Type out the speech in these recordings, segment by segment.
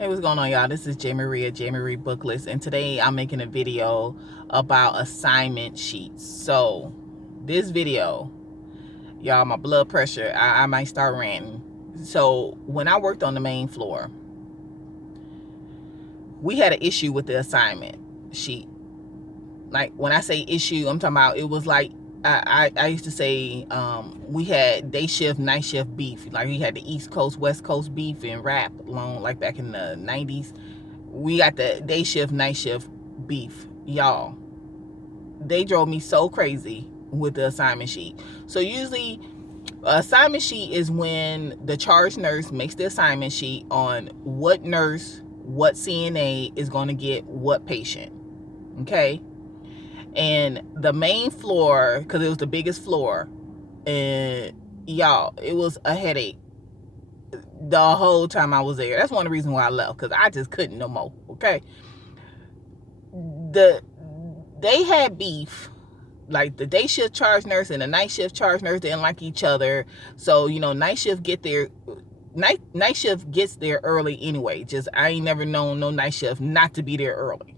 Hey, what's going on, y'all? This is J. Marie Booklist, and today I'm making a video about assignment sheets. So, this video, y'all, my blood pressure, I might start ranting. So, when I worked on the main floor, we had an issue with the assignment sheet. Like, when I say issue, I'm talking about it was like, I used to say we had day shift, night shift beef. Like, we had the East Coast, West Coast beef and rap along, like back in the 90s. We got the day shift, night shift beef. Y'all, they drove me so crazy with the assignment sheet. So usually, assignment sheet is when the charge nurse makes the assignment sheet on what nurse, what CNA is going to get what patient. Okay? And the main floor, because it was the biggest floor, and y'all, it was a headache the whole time I was there. That's one of the reasons why I left, because I just couldn't no more. Okay? They had beef. Like, the day shift charge nurse and the night shift charge nurse didn't like each other. So, night shift gets there early anyway. Just, I ain't never known no night shift not to be there early.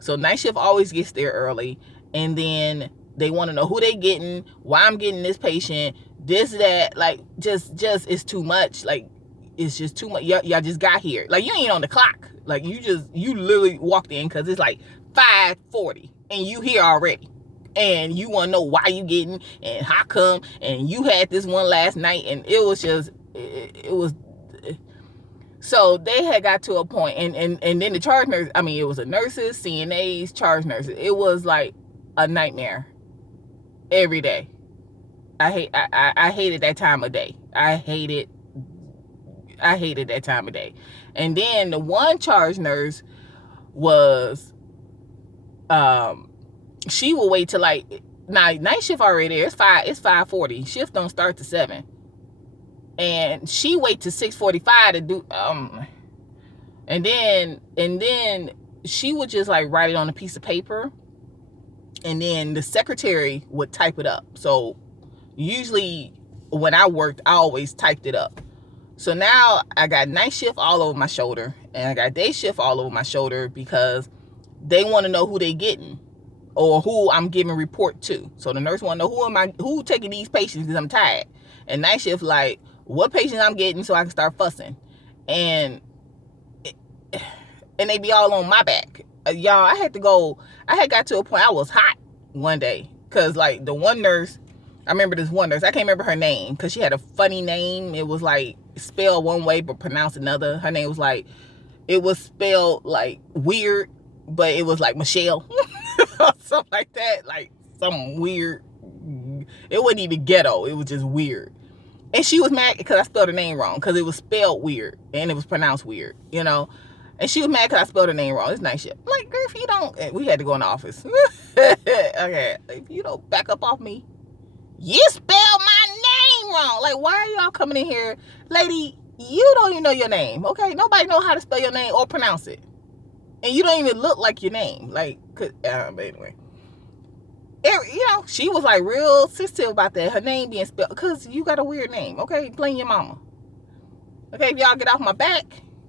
So night shift always gets there early, and then they want to know who they getting, why I'm getting this patient, this, that. Like, just it's too much. Like, it's just too much. Y'all just got here. Like, you ain't on the clock. Like, you literally walked in because it's like 5:40 and you here already. And you want to know why you getting and how come, and you had this one last night, and it was just, it was. So they had got to a point, and then the charge nurse, I mean, it was a nurses, CNAs, charge nurses. It was like a nightmare every day. I hated that time of day. I hated that time of day. And then the one charge nurse was, she will wait till like, night shift already there. It's 5:40. Shift don't start to 7. And she wait to 6:45 to do and then she would just like write it on a piece of paper, and then the secretary would type it up. So usually when I worked, I always typed it up. So now I got night shift all over my shoulder, and I got day shift all over my shoulder, because they want to know who they getting or who I'm giving report to. So the nurse want to know who taking these patients, because I'm tired. And night shift, like, what patients I'm getting so I can start fussing. And they be all on my back. Y'all, I had got to a point, I was hot one day. Because, like, the one nurse, I remember this one nurse, I can't remember her name, because she had a funny name. It was, like, spelled one way but pronounced another. Her name was, like, it was spelled, like, weird, but it was, like, Michelle. Something like that. Like, some weird, it wasn't even ghetto. It was just weird. And she was mad because I spelled her name wrong, because it was spelled weird and it was pronounced weird, And she was mad because I spelled her name wrong. It's night shift. I'm like, girl, if you don't, we had to go in the office. Okay, if you don't back up off me, you spelled my name wrong. Like, why are y'all coming in here? Lady, you don't even know your name, okay? Nobody know how to spell your name or pronounce it. And you don't even look like your name. Like, but anyway. She was like real sensitive about that, her name being spelled, because you got a weird name, okay? Blame your mama. Okay, if y'all get off my back,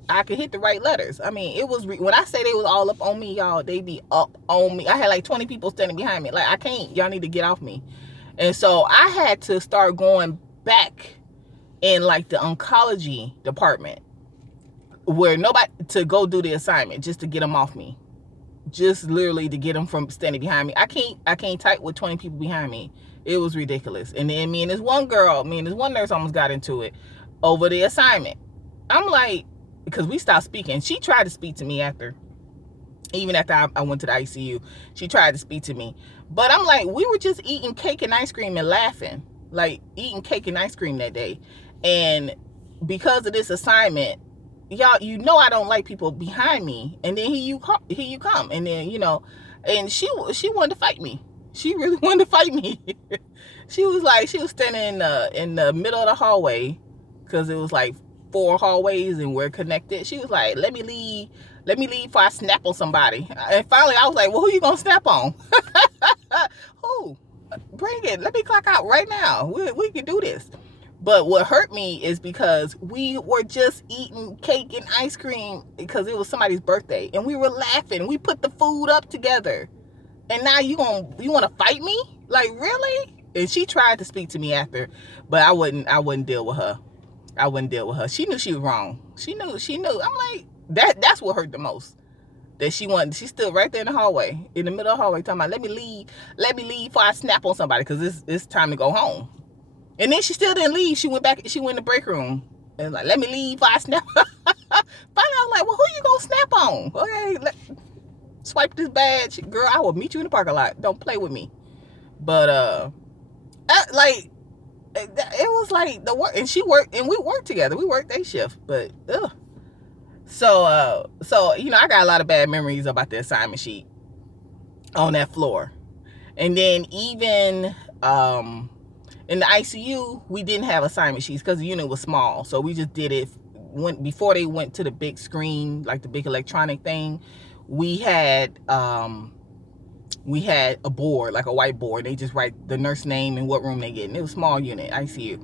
I can hit the right letters. I mean, it was, when I say they was all up on me, y'all, they be up on me. I had like 20 people standing behind me. Like, I can't, y'all need to get off me. And so I had to start going back in like the oncology department, where nobody, to go do the assignment, just to get them off me. Just literally to get them from standing behind me. I can't type with 20 people behind me. It was ridiculous. And then me and this one nurse almost got into it over the assignment. I'm like, because we stopped speaking. She tried to speak to me even after I went to the ICU. She tried to speak to me. But I'm like, we were just eating cake and ice cream and laughing. Like, eating cake and ice cream that day. And because of this assignment, y'all, I don't like people behind me, and then here you come, and then and she wanted to fight me. She really wanted to fight me. She was standing in the middle of the hallway, because it was like 4 hallways and we're connected. She was like, let me leave before I snap on somebody. And finally I was like, well, who you gonna snap on? Who? Bring it. Let me clock out right now. We can do this. But what hurt me is because we were just eating cake and ice cream because it was somebody's birthday, and we were laughing. We put the food up together, and now you want to fight me? Like, really? And she tried to speak to me after, but I wouldn't deal with her. I wouldn't deal with her. She knew she was wrong. She knew. I'm like, that's what hurt the most. That she stood right there in the hallway, in the middle of the hallway, talking about, let me leave before I snap on somebody, because it's time to go home. And then she still didn't leave. She went in the break room and like, let me leave before I snap. Finally, I was like, well, who you gonna snap on? Okay, swipe this badge, girl. I will meet you in the parking lot. Don't play with me. But like, it was like the work, and she worked, and we worked together. We worked day shift, but so I got a lot of bad memories about the assignment sheet on that floor. And then even in the ICU, we didn't have assignment sheets because the unit was small, so we just did it before they went to the big screen, like the big electronic thing. We had a board, like a whiteboard. They just write the nurse name and what room they get. And it was a small unit, ICU.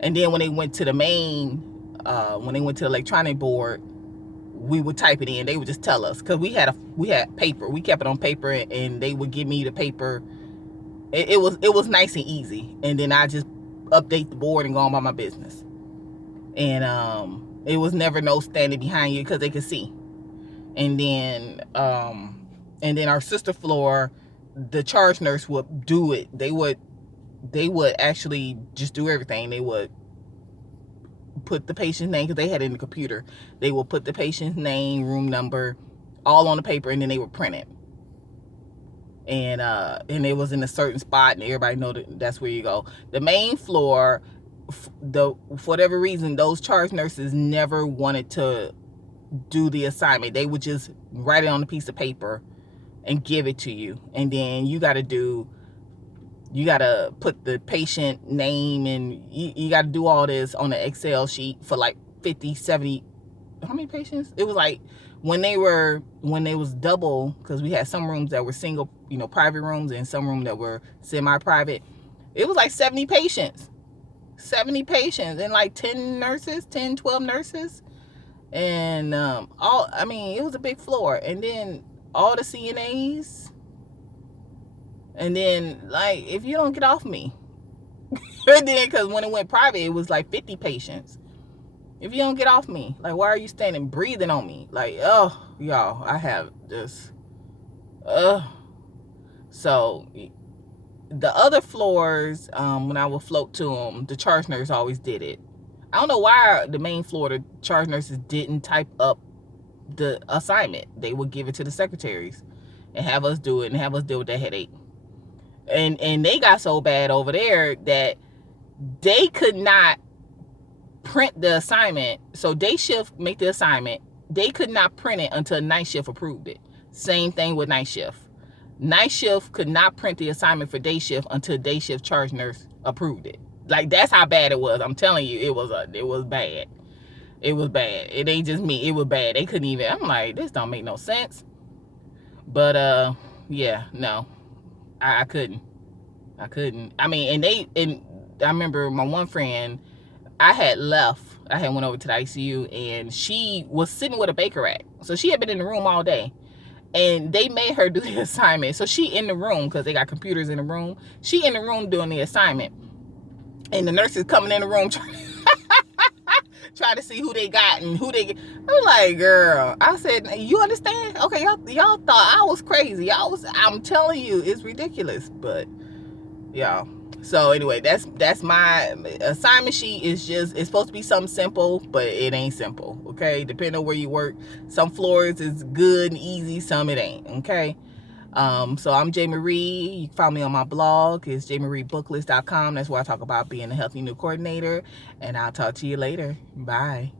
And then when they went to the main, when they went to the electronic board, we would type it in. They would just tell us, because we had paper. We kept it on paper, and they would give me the paper. It was nice and easy. And then I just update the board and go on about my business. And it was never no standing behind you because they could see. And then our sister floor, the charge nurse would do it. They would actually just do everything. They would put the patient's name, because they had it in the computer. They would put the patient's name, room number, all on the paper, and then they would print it. And it was in a certain spot, and everybody know that's where you go. The main floor, for whatever reason, those charge nurses never wanted to do the assignment. They would just write it on a piece of paper and give it to you, and then you got to put the patient name, and you got to do all this on an Excel sheet for like 50, 70, how many patients? It was like, when they was double, because we had some rooms that were single, private rooms, and some rooms that were semi-private. It was like 70 patients, and like 10, 12 nurses. And it was a big floor. And then all the CNAs. And then, like, if you don't get off me. And then, because when it went private, it was like 50 patients. If you don't get off me, like, why are you standing breathing on me? Like, oh, y'all, I have this. So the other floors, when I would float to them, the charge nurse always did it. I don't know why the main floor, the charge nurses didn't type up the assignment. They would give it to the secretaries and have us do it, and have us deal with that headache. And they got so bad over there that they could not print the assignment. So day shift make the assignment. They could not print it until night shift approved it. Same thing with night shift. Night shift could not print the assignment for day shift until day shift charge nurse approved it. Like, that's how bad it was. I'm telling you, it was bad. It was bad. It ain't just me. It was bad. They couldn't even. I'm like, this don't make no sense. But yeah, no, I couldn't. I mean, and I remember my one friend, I had went over to the ICU, and she was sitting with a Baker rack. So she had been in the room all day, and they made her do the assignment. So she in the room, because they got computers in the room. She in the room doing the assignment, and the nurses coming in the room trying to see who they got and who they get. I'm like, girl, I said, you understand? Okay, y'all thought I was crazy. I'm telling you, it's ridiculous. But y'all. So anyway, that's my assignment sheet. It's supposed to be something simple, but it ain't simple. Okay, depending on where you work, some floors is good and easy, some it ain't. Okay. So I'm J. Marie. You can find me on my blog. It's jmariebooklist.com. That's where I talk about being a healthy new coordinator. And I'll talk to you later. Bye.